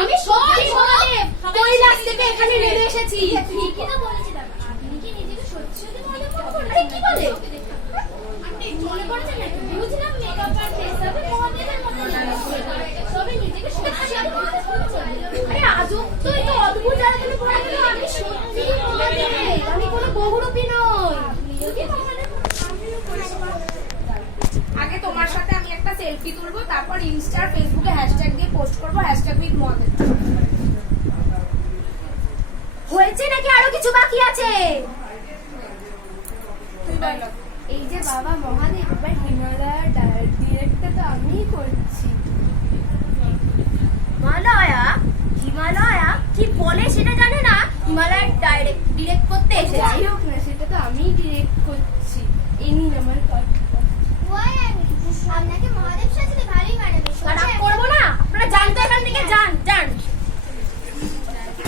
আমি সত্যি মহাদেব কৈলাস থেকে এখানে নেমে এসেছি। ঠিকই তো বলেছিলাম, আপনি কি নিজেকে সত্যি সত্যি মনে করছেন? আরে কি বলে? আপনি মনে করছেন নাকি? বুঝলাম মেকআপ আর্টিস্ট হবে মহাদেবের মতো লাগছে, তবে নিজেকে সত্যি সত্যি মনে করছেন? আরে আজব তো, এই তো অদ্ভুত জায়গা থেকে পড়ে গেল। আমি সত্যি মহাদেব, আমি কোনো বহুরূপী নই। যদি মহাদেব আমিও করছি। আগে তোমার সাথে আমি একটা সেলফি তুলবো, তারপর ইনস্টা আর ফেসবুকে হ্যাশট্যাগ দিয়ে পোস্ট করবো, #উইথমহাদেব। হয়েছে নাকি আরো কিছু বাকি আছে? তুই বল। এই যে বাবা মহাদেব, এবার হিমালয়ার ডিরেক্টটা তো আমিই করছি। হিমালয়া কি বলে সেটা জানে না, হিমালয় ডিরেক্ট করতে এসেছে। যাই হোক না, সেটা তো আমিই ডিরেক্ট করছি। এই নিন আমার কার্ডটা। আপনাকে মহাদেব সাজতে ভালোই মানাবে। খারাপ করবো না, আপনারা জানতে